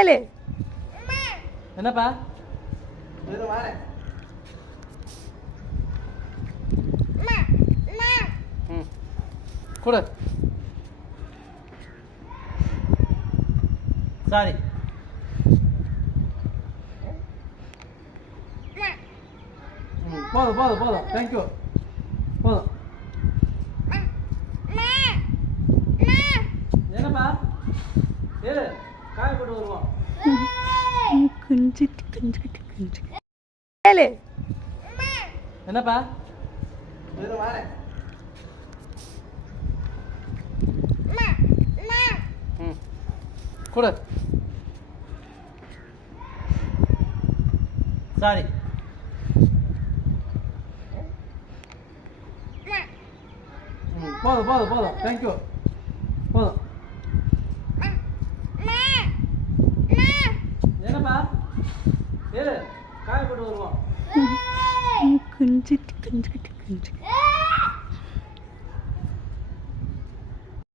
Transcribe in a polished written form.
கேளு. என்னப்பா கொடு. சாரி. போதும் போதும் போதும், தேங்க்யூ. போதும். என்னப்பா ஏழு காய போட்டு வருவோம். கேளு. என்னப்பா கொடு. சாரி. போதும் போதும் போதும், தேங்க்யூ. போதும். என்னப்பா ஏழு காய போட்டு வருவோம்.